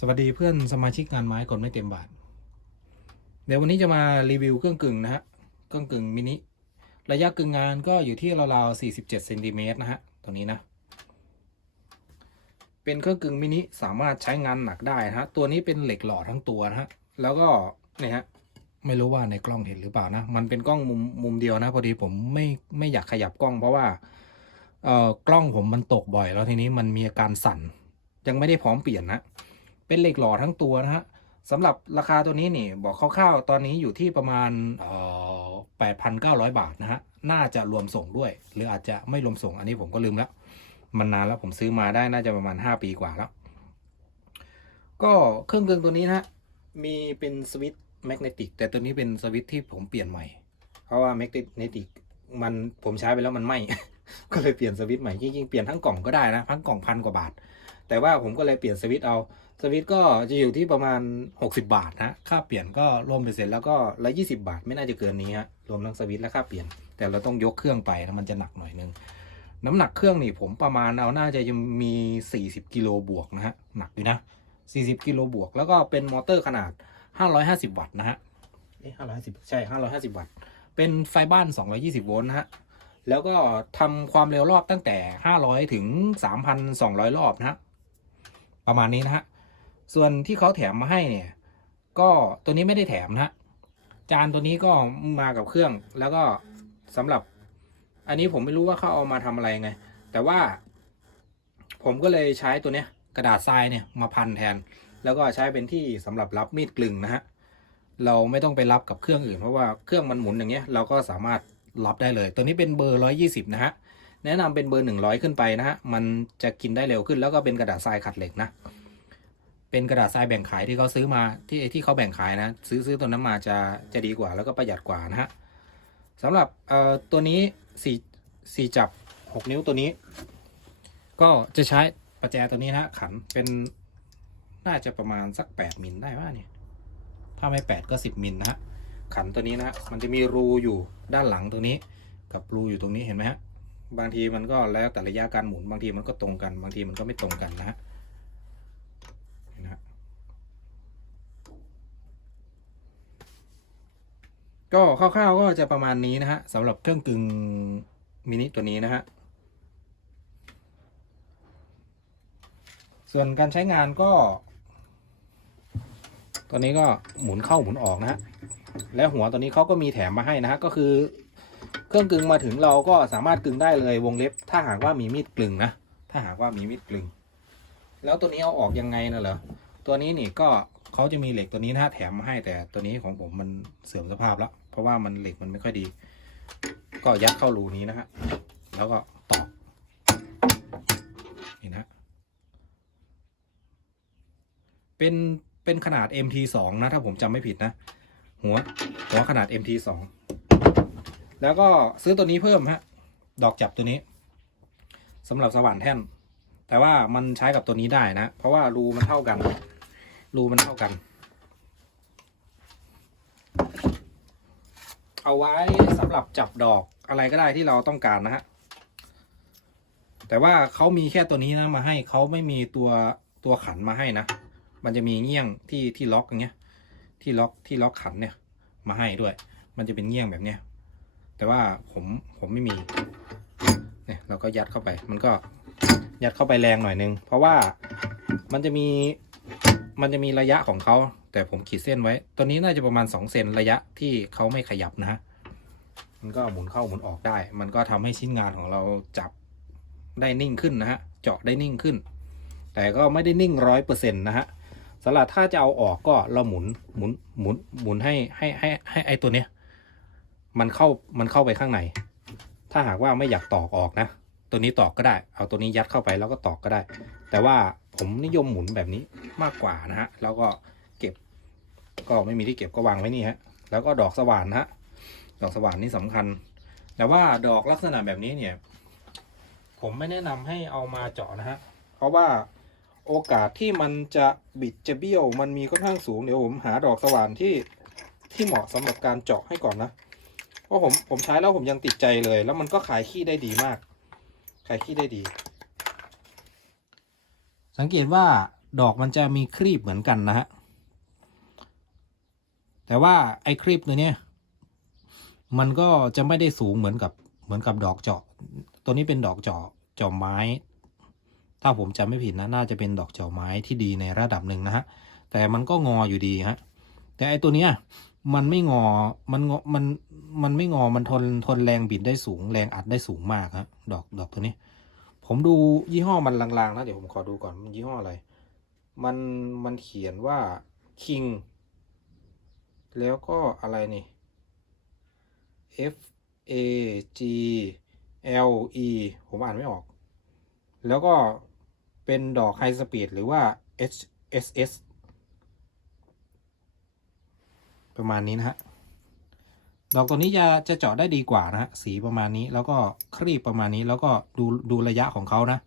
สวัสดีเพื่อนสมาชิกงานไม้กดไม่เต็มบาท เดี๋ยววันนี้จะมารีวิวเครื่องกึ่งนะฮะเครื่องกึ่งมินิระยะกึ่งงานก็อยู่ที่ราวๆ47เซนติเมตรนะฮะตัวนี้นะ เป็นเครื่องกึ่งมินิสามารถใช้งานหนักได้นะฮะตัวนี้เป็นเหล็กหล่อทั้งตัวนะฮะแล้วก็เนี่ยฮะไม่รู้ว่าในกล้องเห็นหรือเปล่านะ มันเป็นกล้องมุมมุมเดียวนะ พอดีผมไม่ไม่อยากขยับกล้องเพราะว่าเอ่อกล้องผมมันตกบ่อย แล้วทีนี้มันมีอาการสั่น ยังไม่ได้พร้อมเปลี่ยนนะ เป็นเหล็กหล่อทั้งตัวนะฮะสำหรับราคาตัวนี้นี่บอกคร่าวๆ ตอนนี้อยู่ที่ประมาณเอ่อ8,900 บาทนะฮะ น่าจะรวมส่งด้วย หรืออาจจะไม่รวมส่งอันนี้ผมก็ลืมแล้ว มันนานแล้วผมซื้อมาได้น่าจะประมาณ 5 ปีกว่าแล้ว ก็เครื่องกึ่งตัวนี้นะฮะ มีเป็นสวิตช์แมกเนติกแต่ตัวนี้เป็นสวิตช์ที่ผมเปลี่ยนใหม่ เพราะว่าแมกเนติกมันผมใช้ไปแล้วมันไหม้ก็เลยเปลี่ยนสวิตช์ใหม่จริงๆเปลี่ยนทั้งกล่องก็ได้นะทั้งกล่องพันกว่าบาท แต่ว่าผมก็เลยเปลี่ยนสวิตช์เอาสวิตช์ก็จะอยู่ที่ประมาณ 60 บาทนะค่าเปลี่ยนก็รวมไปเสร็จแล้วก็ละ20บาท ไม่น่าจะเกินนี้ฮะรวมทั้งสวิตช์และค่าเปลี่ยน แต่เราต้องยกเครื่องไปนะมันจะหนักหน่อยนึงน้ำหนักเครื่องนี่ผมประมาณเอาน่าจะยังมี 40กิโลบวกนะฮะหนักอยู่นะ 40กิโลบวก แล้วก็เป็นมอเตอร์ขนาด 550 วัตต์นะฮะเอ๊ะ550ใช่550วัตต์ เป็นไฟบ้าน220โวลต์นะฮะ แล้วก็ทำความเร็วรอบตั้งแต่500ถึง3,200รอบนะฮะ ประมาณนี้นะฮะ ส่วนที่เขาแถมมาให้เนี่ย ก็ตัวนี้ไม่ได้แถมนะจานตัวนี้ก็มากับเครื่อง แล้วก็สำหรับ อันนี้ผมไม่รู้ว่าเขาเอามาทำอะไรไง แต่ว่า ผมก็เลยใช้ตัวเนี้ย กระดาษทรายเนี่ยมาพันแทน แล้วก็ใช้เป็นที่สำหรับรับมีดกลึงนะฮะ เราไม่ต้องไปรับกับเครื่องอื่น เพราะว่าเครื่องมันหมุนอย่างเงี้ย เราก็สามารถรับได้เลย ตัวนี้เป็นเบอร์ร้อยี่สิบนะฮะ แนะนำเป็นเบอร์หนึ่งร้อยขึ้นไปนะฮะ มันจะกินได้เร็วขึ้น แล้วก็เป็นกระดาษทรายขัดเหล็กนะ เป็นกระดาษทรายแบ่งขายที่เขาซื้อมาที่ที่เขาแบ่งขายนะ ซื้อซื้อตัวนั้นมาจะจะดีกว่าแล้วก็ประหยัดกว่านะฮะสำหรับเอ่อตัวนี้สี่สี่จับหกนิ้วตัวนี้ ก็จะใช้ประแจตัวนี้นะขันเป็นน่าจะประมาณสักแปดมิลได้ว่าเนี่ยถ้าไม่แปดก็สิบมิลนะฮะขันตัวนี้นะฮะมันจะมีรูอยู่ด้านหลังตรงนี้ กับรูอยู่ตรงนี้เห็นไหมฮะ บางทีมันก็แล้วแต่ระยะการหมุน บางทีมันก็ตรงกัน บางทีมันก็ไม่ตรงกันนะฮะนะก็คร่าวๆก็จะประมาณนี้นะฮะสำหรับเครื่องกึ่งมินิตัวนี้นะฮะส่วนการใช้งานก็ ตัวนี้ก็หมุนเข้าหมุนออกนะฮะและหัวตัวนี้เขาก็มีแถมมาให้นะฮะก็คือ เครื่องกึ่งมาถึงเราก็สามารถกึ่งได้เลยวงเล็บ ถ้าหากว่ามีมีดกลึงนะ ถ้าหากว่ามีมีดกลึง แล้วตัวนี้เอาออกยังไงนะเหรอ ตัวนี้นี่ก็เขาจะมีเหล็กตัวนี้นะแถมมาให้แต่ตัวนี้ของผมมันเสื่อมสภาพแล้ว เพราะว่ามันเหล็กมันไม่ค่อยดี ก็ยัดเข้ารูนี้นะฮะ แล้วก็ตอก นี่นะฮะเป็น เป็นขนาด MT2 นะ ถ้าผมจำไม่ผิดนะ หัว หัวขนาด MT2 แล้วก็ซื้อตัวนี้เพิ่มฮะ ดอกจับตัวนี้สำหรับสว่านแท่น แต่ว่ามันใช้กับตัวนี้ได้นะ เพราะว่ารูมันเท่ากัน รูมันเท่ากัน เอาไว้สำหรับจับดอกอะไรก็ได้ที่เราต้องการนะฮะ แต่ว่าเขามีแค่ตัวนี้นะมาให้เขาไม่มีตัวตัวขันมาให้นะ มันจะมีเงี้ยงที่ที่ล็อกอย่างเงี้ย ที่ล็อกที่ล็อกขันเนี่ย มาให้ด้วย มันจะเป็นเงี้ยงแบบเนี้ย แต่ว่าผมผมไม่มีเนี่ยเราก็ยัดเข้าไป มันก็ยัดเข้าไปแรงหน่อยนึง เพราะว่ามันจะมีมันจะมีระยะของเขา แต่ผมขีดเส้นไว้ ตัวนี้น่าจะประมาณสองเซนระยะที่เขาไม่ขยับนะฮะมันก็หมุนเข้าหมุนออกได้ มันก็ทำให้ชิ้นงานของเราจับได้นิ่งขึ้นนะฮะ เจาะได้นิ่งขึ้น แต่ก็ไม่ได้นิ่งร้อยเปอร์เซ็นต์นะฮะสำหรับถ้าจะเอาออกก็เราหมุนหมุนหมุนหมุนให้ให้ให้ให้ไอตัวเนี้ย มันเข้ามันเข้าไปข้างใน ถ้าหากว่าไม่อยากตอกออกนะ ตัวนี้ตอกก็ได้ เอาตัวนี้ยัดเข้าไปแล้วก็ตอกก็ได้ แต่ว่าผมนิยมหมุนแบบนี้มากกว่านะฮะ แล้วก็เก็บ ก็ไม่มีที่เก็บก็วางไว้นี่ฮะ แล้วก็ดอกสว่านนะฮะ ดอกสว่านนี่สำคัญ แต่ว่าดอกลักษณะแบบนี้เนี่ย ผมไม่แนะนำให้เอามาเจาะนะฮะ เพราะว่าโอกาสที่มันจะบิดจะเบี้ยวมันมีค่อนข้างสูงเดี๋ยวผมหาดอกสว่านที่ที่เหมาะสำหรับการเจาะให้ก่อนนะ เพราะผมผมใช้แล้วผมยังติดใจเลย แล้วมันก็ขายขี้ได้ดีมาก ขายขี้ได้ดี สังเกตว่าดอกมันจะมีครีบเหมือนกันนะฮะ แต่ว่าไอ้ครีบตัวเนี้ยมันก็จะไม่ได้สูงเหมือนกับเหมือนกับดอกเจาะ ตัวนี้เป็นดอกเจาะเจาะไม้ ถ้าผมจำไม่ผิดนะน่าจะเป็นดอกเจาะไม้ที่ดีในระดับหนึ่งนะฮะ แต่มันก็งออยู่ดีฮะ แต่ไอ้ตัวเนี้ย มันไม่งอ มันงอ มัน มันไม่งอ มันทน ทนแรงบิดได้สูง แรงอัดได้สูงมากฮะ ดอก ดอกตัวนี้ ผมดูยี่ห้อมันลางๆนะ เดี๋ยวผมขอดูก่อน มันยี่ห้ออะไร มัน มันเขียนว่า King แล้วก็อะไรนี่ F A G L E ผมอ่านไม่ออก แล้วก็เป็นดอกไฮสปีดหรือว่า H S S ประมาณนี้นะฮะดอกตัวนี้จะจะเจาะได้ดีกว่านะฮะสีประมาณนี้แล้วก็ครีบประมาณนี้แล้วก็ดูดูระยะของเขานะ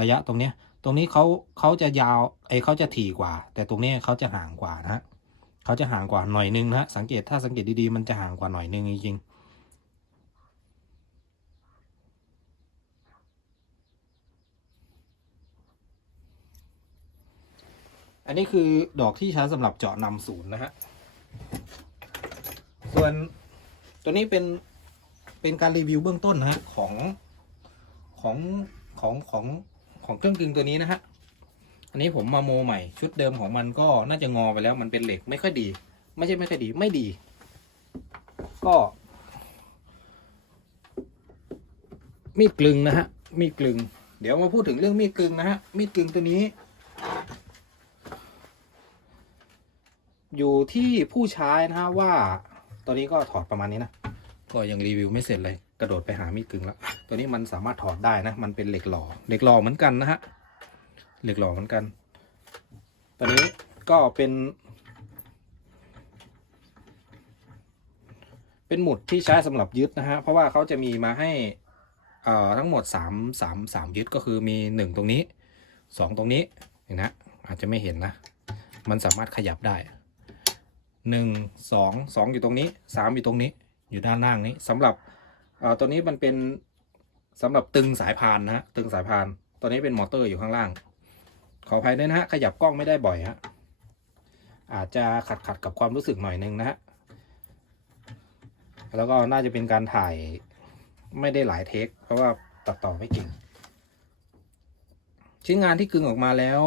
ระยะตรงเนี้ย ตรงนี้เขาเขาจะยาวไอเขาจะถี่กว่า แต่ตรงนี้เขาจะห่างกว่านะฮะเขาจะห่างกว่าหน่อยนึงนะฮะสังเกตถ้าสังเกตดีๆมันจะห่างกว่าหน่อยนึงจริงๆอันนี้คือดอกที่ใช้สำหรับเจาะนำศูนย์นะฮะ ส่วนตัวนี้เป็นเป็นการรีวิวเบื้องต้นนะฮะของของของของของเครื่องกลึงตัวนี้นะฮะ อันนี้ผมมาโมใหม่ ชุดเดิมของมันก็น่าจะงอไปแล้ว มันเป็นเหล็กไม่ค่อยดี ไม่ใช่ไม่ค่อยดี ไม่ดี ก็ มีดกลึงนะฮะ มีดกลึง เดี๋ยวมาพูดถึงเรื่องมีดกลึงนะฮะ มีดกลึงตัวนี้ อยู่ที่ผู้ใช้นะฮะว่า ตอนนี้ก็ถอดประมาณนี้นะ ก็ยังรีวิวไม่เสร็จเลย กระโดดไปหามีดกึ่งแล้ว ตัวนี้มันสามารถถอดได้นะ มันเป็นเหล็กหล่อ เหล็กหล่อเหมือนกันนะฮะ เหล็กหล่อเหมือนกัน ตัวนี้ก็เป็น เป็นหมุดที่ใช้สำหรับยึดนะฮะ เพราะว่าเขาจะมีมาให้เอ่อทั้งหมด3 3 3ยึดก็คือมี 1 ตรงนี้ 2 ตรงนี้เห็นนะอาจจะไม่เห็นนะ มันสามารถขยับได้ หนึ่งสองสองอยู่ตรงนี้สามอยู่ตรงนี้ อยู่ด้านล่างนี้สำหรับเอ่อตัวนี้มันเป็นสำหรับตึงสายพานนะฮะตึงสายพานตัวนี้เป็นมอเตอร์อยู่ข้างล่าง ขออภัยด้วยนะฮะขยับกล้องไม่ได้บ่อยฮะอาจจะขัดขัดกับความรู้สึกหน่อยนึงนะฮะแล้วก็น่าจะเป็นการถ่ายไม่ได้หลายเทค เพราะว่าตัดต่อไม่เก่ง ชิ้นงานที่กึงออกมาแล้ว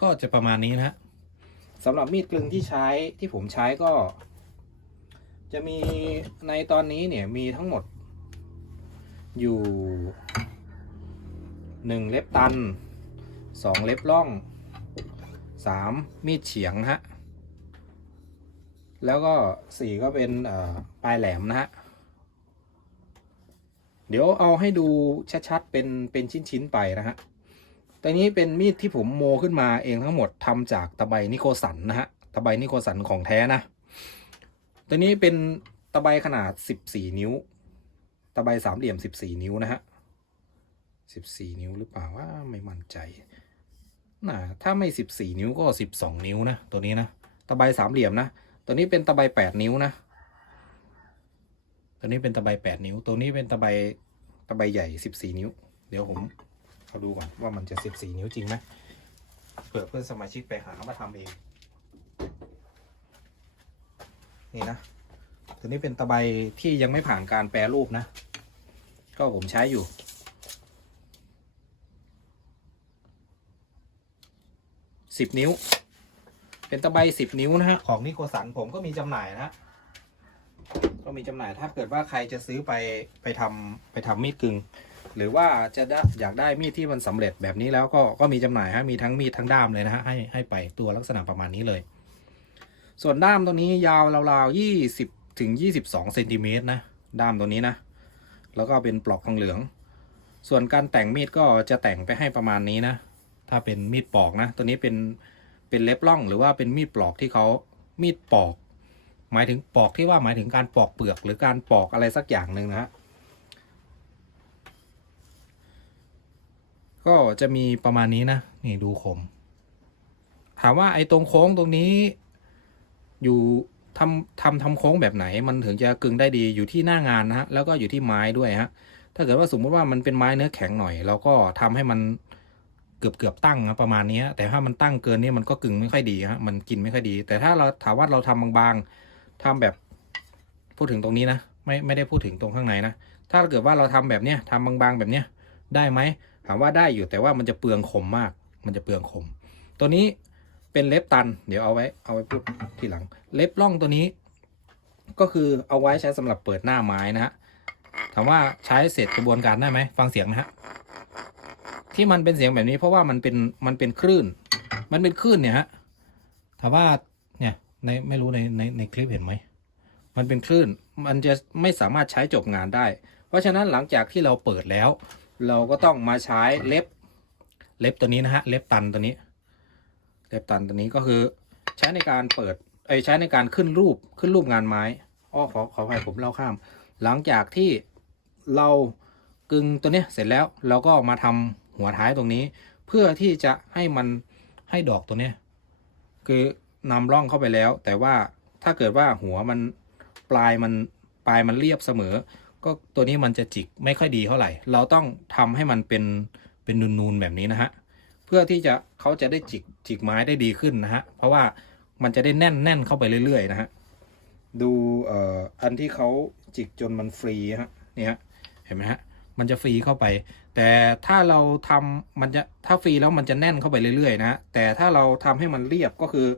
ก็จะประมาณนี้นะฮะ สำหรับมีดกลึงที่ใช้ที่ผมใช้ก็ จะมีในตอนนี้เนี่ยมีทั้งหมด อยู่หนึ่งเล็บตันสองเล็บล่องสามมีดเฉียงฮะแล้วก็สี่ก็เป็นปลายแหลมนะฮะเดี๋ยวเอาให้ดูชัดๆเป็นเป็นชิ้นๆไปนะฮะ ตัวนี้เป็นมีดที่ผมโมขึ้นมาเองทั้งหมดทำจากตะไบนิโคสันนะฮะ ตะไบนิโคสันของแท้นะ ตัวนี้เป็นตะไบขนาด 14 นิ้ว ตะไบสามเหลี่ยม 14 นิ้วนะฮะ 14 นิ้วหรือเปล่าว่าไม่มั่นใจนะถ้าไม่ 14 นิ้วก็ 12 นิ้วนะ ตัวนี้นะ ตะไบสามเหลี่ยมนะ ตัวนี้เป็นตะไบ8นิ้วนะ ตัวนี้เป็นตะไบ8นิ้ว ตัวนี้เป็นตะไบตะไบใหญ่ 14 นิ้ว เดี๋ยวผม เอาดูก่อนว่ามันจะ 14 นิ้วจริงไหมเผื่อเพื่อนสมาชิกไปหามาทำเอง นี่นะตัวนี้เป็นตะไบที่ยังไม่ผ่านการแปรรูปนะ ก็ผมใช้อยู่สิบนิ้ว เป็นตะไบสิบนิ้วนะฮะ ของนิโคสันผมก็มีจำหน่ายนะก็มีจำหน่ายถ้าเกิดว่าใครจะซื้อไปไปทำไปทำมีดกึ่ง หรือว่าจะได้อยากได้มีดที่มันสำเร็จแบบนี้แล้วก็ก็มีจำหน่ายฮะมีทั้งมีดทั้งด้ามเลยนะฮะให้ให้ไปตัวลักษณะประมาณนี้เลย ส่วนด้ามตัวนี้ยาวราวๆยี่สิบถึงยี่สิบสองเซนติเมตรนะด้ามตัวนี้นะ แล้วก็เป็นปลอกทองเหลือง ส่วนการแต่งมีดก็จะแต่งไปให้ประมาณนี้นะ ถ้าเป็นมีดปอกนะ ตัวนี้เป็นเป็นเล็บล่อง หรือว่าเป็นมีดปลอกที่เขามีดปอก หมายถึงปอกที่ว่าหมายถึงการปอกเปลือก หรือการปอกอะไรสักอย่างหนึ่งนะฮะ ก็จะมีประมาณนี้นะ นี่ดูคม ถามว่าไอ้ตรงโค้งตรงนี้ อยู่ทำทำทำโค้งแบบไหน มันถึงจะกึงได้ดีอยู่ที่หน้างานนะฮะแล้วก็อยู่ที่ไม้ด้วยฮะถ้าเกิดว่าสมมุติว่ามันเป็นไม้เนื้อแข็งหน่อยเราก็ทำให้มันเกือบเกือบตั้งนะประมาณนี้แต่ถ้ามันตั้งเกินนี่มันก็กึ่งไม่ค่อยดีฮะมันกินไม่ค่อยดี แต่ถ้าเราถามว่าเราทำบางๆทำแบบพูดถึงตรงนี้นะไม่ไม่ได้พูดถึงตรงข้างในนะถ้าเกิดว่าเราทำแบบเนี้ยทำบางๆแบบเนี้ยได้ไหม ถามว่าได้อยู่แต่ว่ามันจะเปลืองคมมาก มันจะเปลืองคม ตัวนี้เป็นเล็บตัน เดี๋ยวเอาไว้เอาไว้พูดทีหลัง เล็บล่องตัวนี้ ก็คือเอาไว้ใช้สำหรับเปิดหน้าไม้นะฮะถามว่าใช้เสร็จกระบวนการได้ไหมฟังเสียงนะฮะที่มันเป็นเสียงแบบนี้เพราะว่ามันเป็นมันเป็นคลื่น มันเป็นคลื่นเนี่ยฮะถามว่าเนี่ยในไม่รู้ในในในคลิปเห็นไหมมันเป็นคลื่น มันจะไม่สามารถใช้จบงานได้ เพราะฉะนั้นหลังจากที่เราเปิดแล้ว เราก็ต้องมาใช้เล็บ เล็บตัวนี้นะฮะ เล็บตันตัวนี้ เล็บตันตัวนี้ก็คือ ใช้ในการเปิดไอใช้ในการขึ้นรูปขึ้นรูปงานไม้อ้อขอขอให้ผมเล่าข้าม หลังจากที่เรากึงตัวนี้เสร็จแล้วเราก็มาทำหัวท้ายตรงนี้ เพื่อที่จะให้มันให้ดอกตัวนี้คือนำร่องเข้าไปแล้ว แต่ว่าถ้าเกิดว่าหัวมันปลายมันปลายมันเรียบเสมอ ก็ตัวนี้มันจะจิกไม่ค่อยดีเท่าไหร่ เราต้องทำให้มันเป็นเป็นนูนๆแบบนี้นะฮะ เพื่อที่จะเขาจะได้จิกจิกไม้ได้ดีขึ้นนะฮะ เพราะว่ามันจะได้แน่นแน่นเข้าไปเรื่อยๆนะฮะ ดูเอ่ออันที่เขาจิกจนมันฟรีฮะนี่ฮะเห็นไหมฮะ มันจะฟรีเข้าไป แต่ถ้าเราทำมันจะถ้าฟรีแล้วมันจะแน่นเข้าไปเรื่อยๆนะฮะ แต่ถ้าเราทำให้มันเรียบก็คือ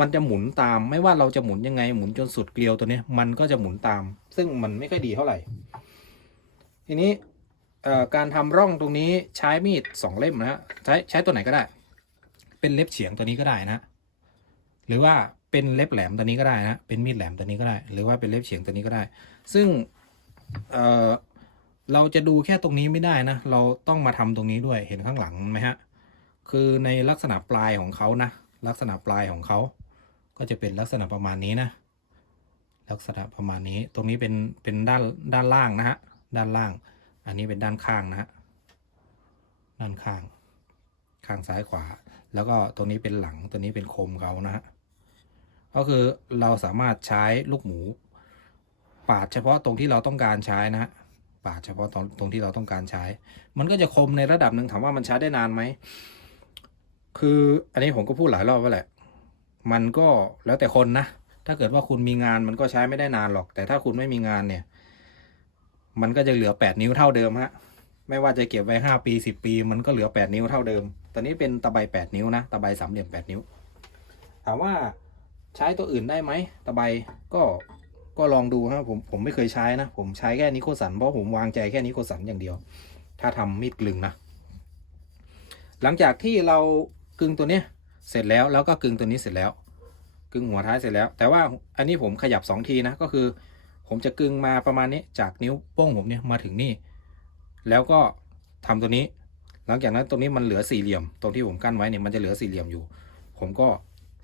มันจะหมุนตาม ไม่ว่าเราจะหมุนยังไงหมุนจนสุดเกลียวตัวนี้มันก็จะหมุนตาม ซึ่งมันไม่ค่อยดีเท่าไหร่ ทีนี้การทำร่องตรงนี้ใช้มีดสองเล่มนะฮะใช้ใช้ตัวไหนก็ได้ เป็นเล็บเฉียงตัวนี้ก็ได้นะ หรือว่าเป็นเล็บแหลมตัวนี้ก็ได้นะเป็นมีดแหลมตัวนี้ก็ได้ หรือว่าเป็นเล็บเฉียงตัวนี้ก็ได้ ซึ่งเเราจะดูแค่ตรงนี้ไม่ได้นะ เราต้องมาทำตรงนี้ด้วยเห็นข้างหลังไหมฮะ คือในลักษณะปลายของเขานะ ลักษณะปลายของเขา ก็จะเป็นลักษณะประมาณนี้นะ ลักษณะประมาณนี้ ตรงนี้เป็นเป็นด้านด้านล่างนะฮะ ด้านล่าง อันนี้เป็นด้านข้างนะฮะ ด้านข้าง ข้างซ้ายขวา แล้วก็ตัวนี้เป็นหลัง ตัวนี้เป็นโคมเขานะฮะ ก็คือเราสามารถใช้ลูกหมู ปาดเฉพาะตรงที่เราต้องการใช้นะฮะปาดเฉพาะตรงตรงที่เราต้องการใช้ มันก็จะคมในระดับหนึ่งถามว่ามันใช้ได้นานไหม คืออันนี้ผมก็พูดหลายรอบแล้วแหละ มันก็แล้วแต่คนนะ ถ้าเกิดว่าคุณมีงานมันก็ใช้ไม่ได้นานหรอก แต่ถ้าคุณไม่มีงานเนี่ย มันก็จะเหลือแปดนิ้วเท่าเดิมฮะ ไม่ว่าจะเก็บไว้ห้าปีสิบปี มันก็เหลือแปดนิ้วเท่าเดิม ตอนนี้เป็นตะไบแปดนิ้วนะตะไบสามเหลี่ยมแปดนิ้ว ถามว่าใช้ตัวอื่นได้ไหมตะไบก็ก็ลองดูฮะผมผมไม่เคยใช้นะ ผมใช้แค่นิโคสันเพราะผมวางใจแค่นิโคสันอย่างเดียว ถ้าทำมีดกลึงนะ หลังจากที่เรากลึงตัวเนี้ย เสร็จแล้วแล้วก็กึงตัวนี้เสร็จแล้ว กึงหัวท้ายเสร็จแล้ว แต่ว่าอันนี้ผมขยับสองทีนะก็คือ ผมจะกึงมาประมาณนี้จากนิ้วโป้งผมเนี่ยมาถึงนี่ แล้วก็ทำตัวนี้ หลังจากนั้นตรงนี้มันเหลือสี่เหลี่ยม ตรงที่ผมกั้นไว้เนี่ยมันจะเหลือสี่เหลี่ยมอยู่ ผมก็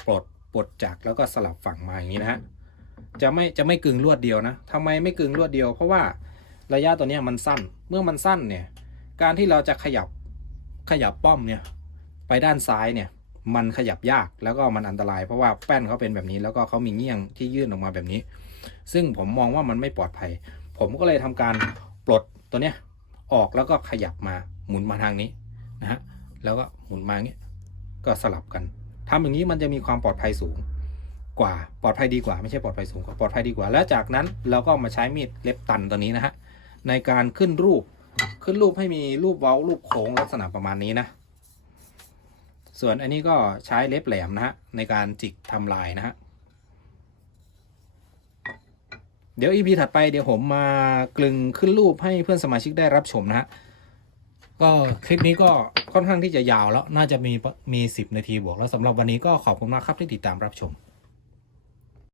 ปลดปลดจากแล้วก็สลับฝั่งมาอย่างนี้นะฮะจะไม่จะไม่กึงลวดเดียวนะทำไมไม่กึงลวดเดียว เพราะว่าระยะตัวเนี้ยมันสั้น เมื่อมันสั้นเนี่ย การที่เราจะขยับขยับป้อมเนี่ย ไปด้านซ้ายเนี่ย มันขยับยากแล้วก็มันอันตราย เพราะว่าแป้นเขาเป็นแบบนี้ แล้วก็เขามีเงี้ยงที่ยื่นออกมาแบบนี้ ซึ่งผมมองว่ามันไม่ปลอดภัย ผมก็เลยทำการปลดตัวเนี้ยออกแล้วก็ขยับมาหมุนมาทางนี้นะฮะแล้วก็หมุนมาอย่างนี้ก็สลับกันทำอย่างนี้มันจะมีความปลอดภัยสูงกว่าปลอดภัยดีกว่าไม่ใช่ปลอดภัยสูงกว่าปลอดภัยดีกว่า แล้วจากนั้นเราก็มาใช้มีดเล็บตันตัวนี้นะฮะในการขึ้นรูปขึ้นรูปให้มีรูปเว้ารูปโค้งลักษณะประมาณนี้นะ ส่วนอันนี้ก็ใช้เล็บแหลมนะฮะในการจิกทำลายนะฮะเดี๋ยวอีพีถัดไปเดี๋ยวผมมากลึงขึ้นรูปให้เพื่อนสมาชิกได้รับชมนะฮะก็คลิปนี้ก็ค่อนข้างที่จะยาวแล้วน่าจะมีมี 10 นาทีบวกแล้วสำหรับวันนี้ก็ขอบคุณมากครับที่ติดตามรับชม